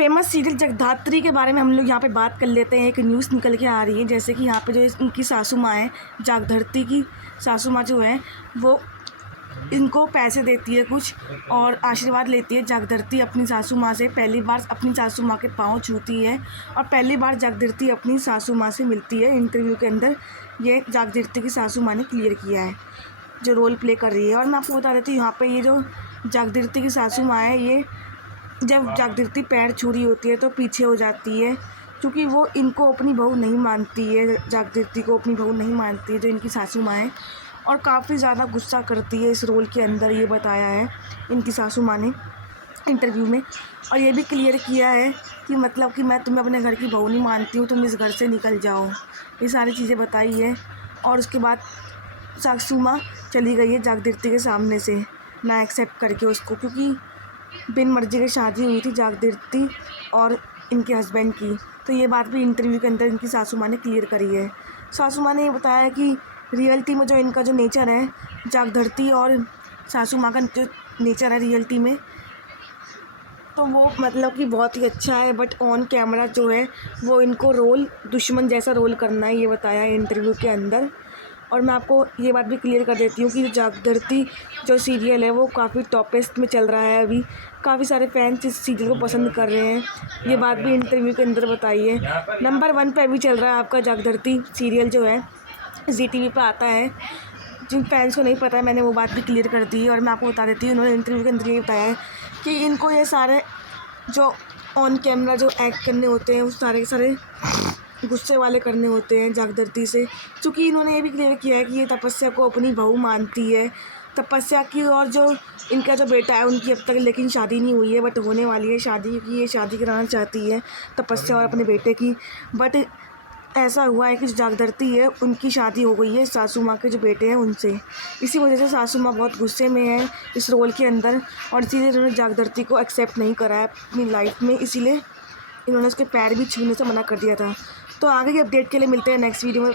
Famous serial Jagaddhatri के बारे में हम लोग यहाँ पे बात कर लेते हैं। एक न्यूज़ निकल के आ रही है, जैसे कि यहाँ पे जो इनकी सासू माँ है, जगधरती की सासू माँ जो है वो इनको पैसे देती है कुछ और आशीर्वाद लेती है। जगधरती अपनी सासू माँ से पहली बार अपनी सासू माँ के पाँव छूती है और पहली बार जगधरती अपनी सासू माँ से मिलती है। इंटरव्यू के अंदर ये जगधरती की सासू माँ ने क्लियर किया है, जो रोल प्ले कर रही है। और मैं आपको बता देती हूँ, यहाँ पर ये जो जगधरती की सासू माँ है, ये जब जगधरती पैर छू रही होती है तो पीछे हो जाती है, क्योंकि वो इनको अपनी बहू नहीं मानती है। जगधरती को अपनी बहू नहीं मानती है जो इनकी सासू माँ है, और काफ़ी ज़्यादा गुस्सा करती है इस रोल के अंदर। ये बताया है इनकी सासू माँ ने इंटरव्यू में, और ये भी क्लियर किया है कि मतलब कि मैं तुम्हें अपने घर की बहू नहीं मानती हूँ, तुम इस घर से निकल जाओ। ये सारी चीज़ें बताई है। और उसके बाद सासू माँ चली गई है जगधरती के सामने से, ना एक्सेप्ट करके उसको, क्योंकि बिन मर्जी की शादी हुई थी जगधरती और इनके हस्बैंड की। तो ये बात भी इंटरव्यू के अंदर इनकी सासू माँ ने क्लियर करी है। सासू माँ ने ये बताया कि रियलिटी में जो इनका जो नेचर है, जगधरती और सासू माँ का जो नेचर है रियलिटी में, तो वो मतलब कि बहुत ही अच्छा है, बट ऑन कैमरा जो है वो इनको रोल दुश्मन जैसा रोल करना है, ये बताया है इंटरव्यू के अंदर। और मैं आपको ये बात भी क्लियर कर देती हूँ कि जगधरती जो सीरियल है वो काफ़ी टॉपेस्ट में चल रहा है अभी। काफ़ी सारे फैंस इस सीरियल को पसंद कर रहे हैं, ये बात भी इंटरव्यू के अंदर बताई है। नंबर 1 पे अभी चल रहा है आपका जगधरती सीरियल जो है, जी टीवी पर आता है। जिन फैंस को नहीं पता है, मैंने वो बात भी क्लियर कर दी है। और मैं आपको बता देती हूँ, उन्होंने इंटरव्यू के अंदर ये बताया है कि इनको ये सारे जो ऑन कैमरा जो एक्ट करने होते हैं, वो सारे के सारे गुस्से वाले करने होते हैं जगधरती से, क्योंकि इन्होंने ये भी क्लियर किया है कि ये तपस्या को अपनी बहू मानती है। तपस्या की और जो इनका जो बेटा है उनकी अब तक लेकिन शादी नहीं हुई है, बट होने वाली है शादी, क्योंकि ये शादी कराना चाहती है तपस्या और अपने बेटे की। बट ऐसा हुआ है कि जो जगधरती है उनकी शादी हो गई है सासू माँ के जो बेटे हैं उनसे। इसी वजह से सासू माँ बहुत गुस्से में है इस रोल के अंदर, और इसीलिए इन्होंने जगधरती को एक्सेप्ट नहीं करा है अपनी लाइफ में, इसीलिए इन्होंने उसके पैर भी छूने से मना कर दिया था। तो आगे की अपडेट के लिए मिलते हैं नेक्स्ट वीडियो में।